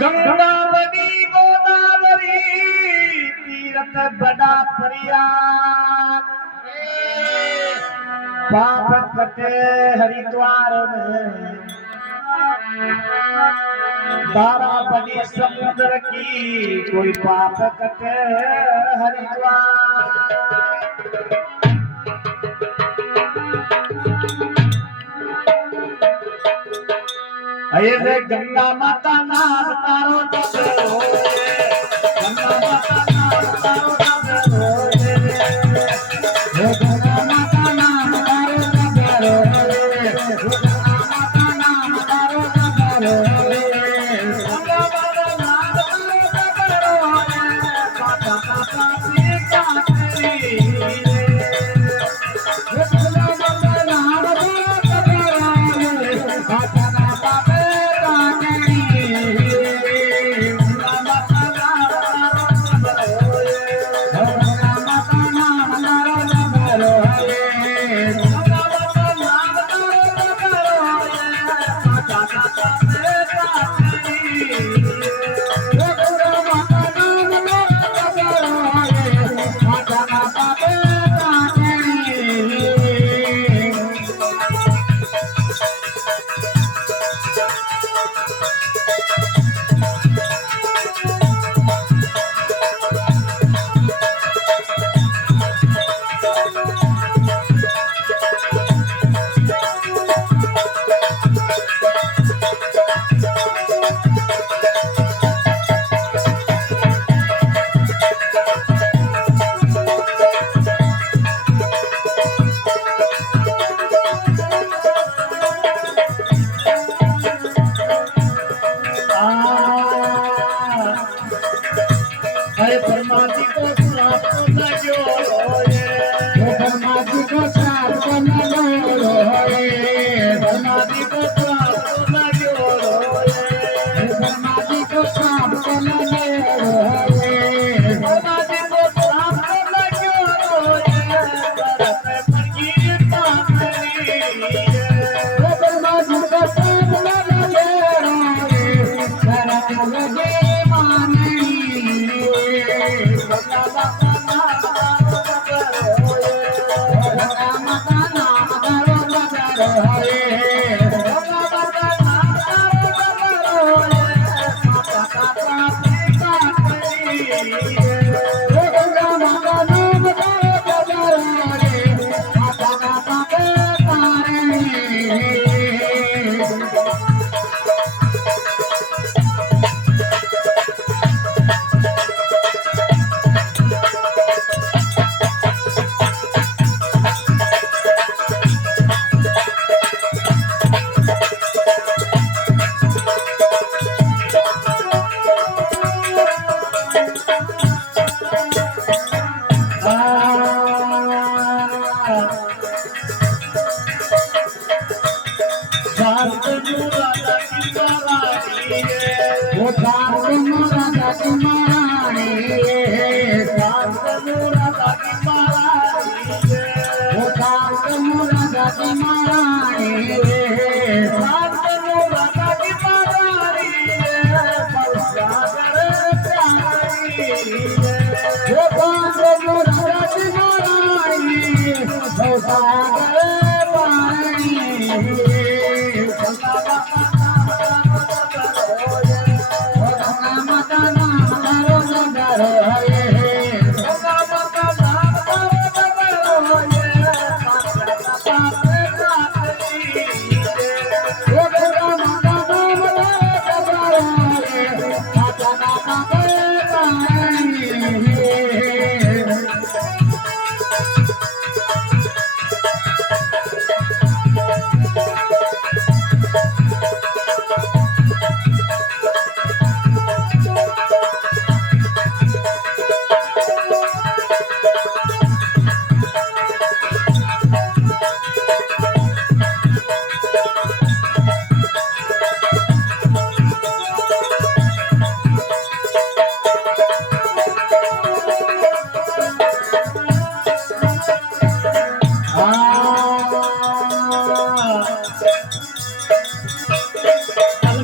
गंगा बगी गोदावरी तीरथ बड़ा प्रयाग पाप कटे हरिद्वार में तारा बनी समुद्र की कोई पाप कटे हरिद्वार। अये गंगा माता नाम तारो जगरो गंगा माता नाम तारो जगरो गंगा माता नाम तारो जगरो गंगा माता नाम तारो जगरो गंगा माता नाम तारो जगरो माता माता सीता तेरी गंगा माता नाम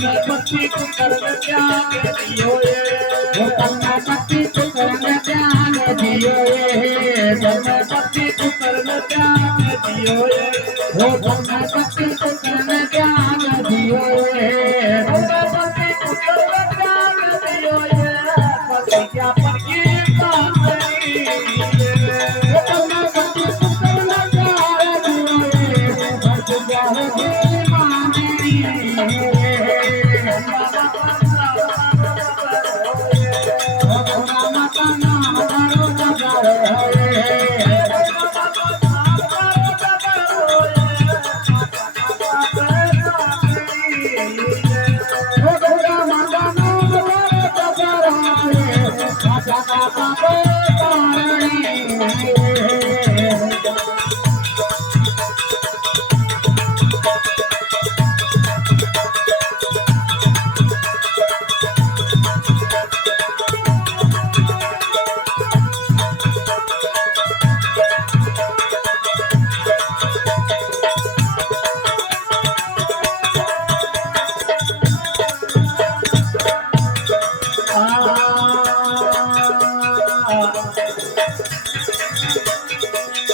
तन्ने पति को कर्म त्याग दियो वो तन्ने पति को कर्म त्याग दियो तन्ने पति को कर्म त्याग दियो वो तन्ने पति को कर्म त्याग दियो तन्ने पति को कर्म त्याग दियो पति क्या पर की बांधनी वो तन्ने पति को कर्म त्याग दियो पति क्या की मानी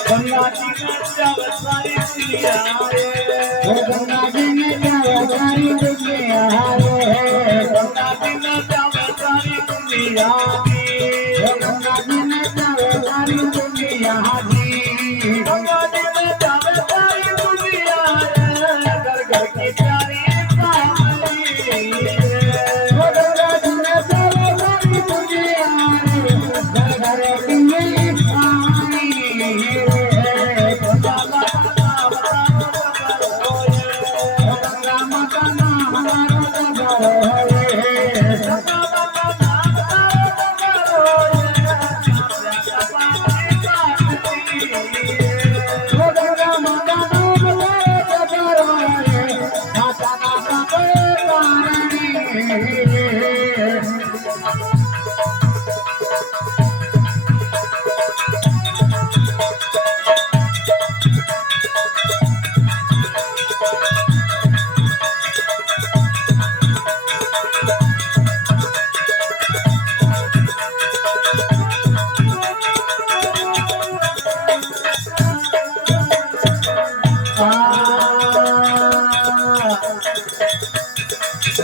गंगा जी में जब सारी दुनिया आए गंगा जी में जब सारी दुनिया आए गंगा जी में जब सारी दुनिया गंगा जी में जब सारी दुनिया गंगा जी में जब सारी दुनिया घर घर की प्यारी पावनी गंगा जी में जब सारी दुनिया घर घर की पानी गंगा माता नाम हमारा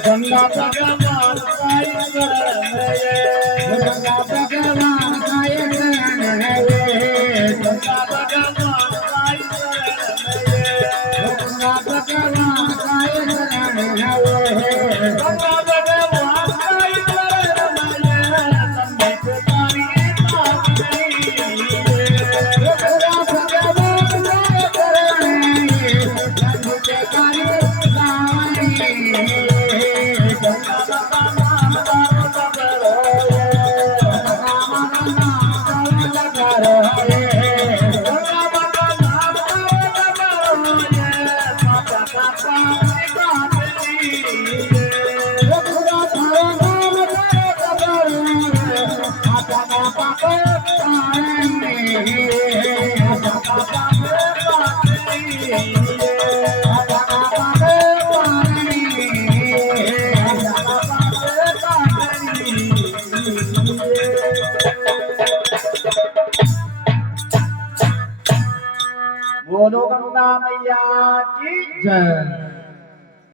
गंगा भगवान साई शरण है गंगा भगवान आए शरण है गंगा भगवान साई शरण है गंगा भगवान आए शरण है गंगा भगवान साई शरण है तन्ने पे तारी पावनी गंगा भगवान आए शरण है धर्म के कार्य गावनी गंगा बाबा नाम दारो दबरो राम नाम लगा रहे गंगा बाबा नाम दारो दबरो माता का पानी बांधनी गंगा थारा नाम करे कबर आता का पापे पानी माता का पानी बांधनी आता का पापे पानी बोलो गंगा मैया की जय